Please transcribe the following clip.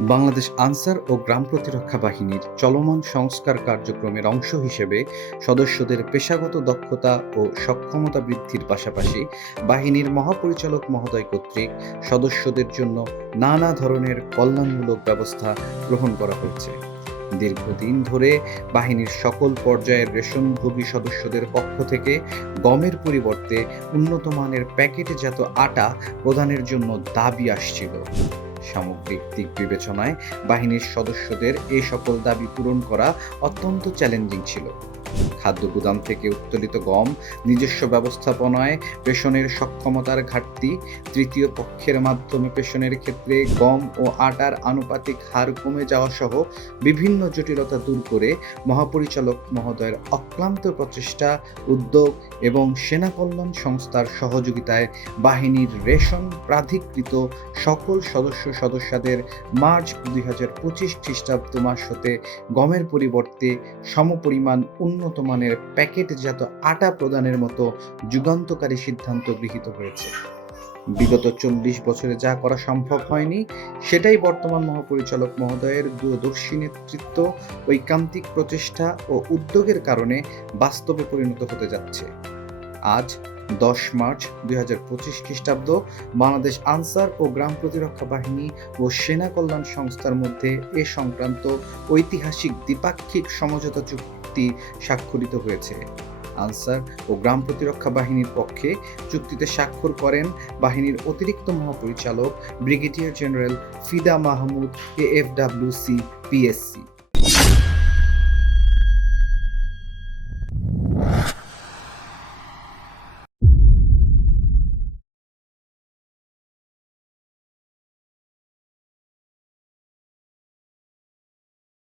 বাংলাদেশ আনসার ও গ্রাম প্রতিরক্ষা বাহিনীর চলমান সংস্কার কার্যক্রমের অংশ হিসেবে সদস্যদের পেশাগত দক্ষতা ও সক্ষমতা বৃদ্ধির পাশাপাশি বাহিনীর মহাপরিচালক মহোদয় কর্তৃক সদস্যদের জন্য নানা ধরনের কল্যাণমূলক ব্যবস্থা গ্রহণ করা হয়েছে। দীর্ঘদিন ধরে বাহিনীর সকল পর্যায়ের রেশনভোগী সদস্যদের পক্ষ থেকে গমের পরিবর্তে উন্নত মানের প্যাকেটজাত আটা প্রদানের জন্য দাবি আসছিল। সামগ্রিক দিক বিবেচনায় বাহিনীর সদস্যদের এ সকল দাবি পূরণ করা অত্যন্ত চ্যালেঞ্জিং ছিল। খাদ্য গুদাম থেকে উত্তোলিত গম নিজস্ব ব্যবস্থাপনায় পেশনের সক্ষমতার ঘাটতি। তৃতীয় পক্ষের মাধ্যমে পেশনের ক্ষেত্রে গম ও আটার আনুপাতিক হার কমে যাওয়া সহ বিভিন্ন জটিলতা দূর করে মহাপরিচালক মহোদয়ের অক্লান্ত প্রচেষ্টা, উদ্যোগ এবং সেনা কল্যাণ সংস্থার সহযোগিতায় বাহিনীর রেশন প্রাধিকৃত সকল সদস্য সদস্যদের মার্চ দুই হাজার পঁচিশ খ্রিস্টাব্দ মাস হতে গমের পরিবর্তে সমপরিমাণ উন্নত মানের প্যাকেটজাত আটা প্রদানের মতো যুগান্তকারী সিদ্ধান্ত গৃহীত হয়েছে। বিগত চল্লিশ বছরে যা করা সম্ভব হয়নি, সেটাই বর্তমান মহাপরিচালক মহোদয়ের দূরদর্শী নেতৃত্ব ঐকান্তিক প্রচেষ্টা ও উদ্যোগের কারণে বাস্তবে পরিণত হতে যাচ্ছে। আজ দশ মার্চ দুই হাজার পঁচিশ খ্রিস্টাব্দ, বাংলাদেশ আনসার ও গ্রাম প্রতিরক্ষা বাহিনী ও সেনা কল্যাণ সংস্থার মধ্যে এ সংক্রান্ত ঐতিহাসিক দ্বিপাক্ষিক সমঝোতা চুক্তি স্বাক্ষরিত হয়েছে। আনসার ও গ্রাম প্রতিরক্ষা বাহিনীর পক্ষে চুক্তিতে স্বাক্ষর করেন বাহিনীর অতিরিক্ত মহাপরিচালক brigadier general Fida Mahmud AFWC PSC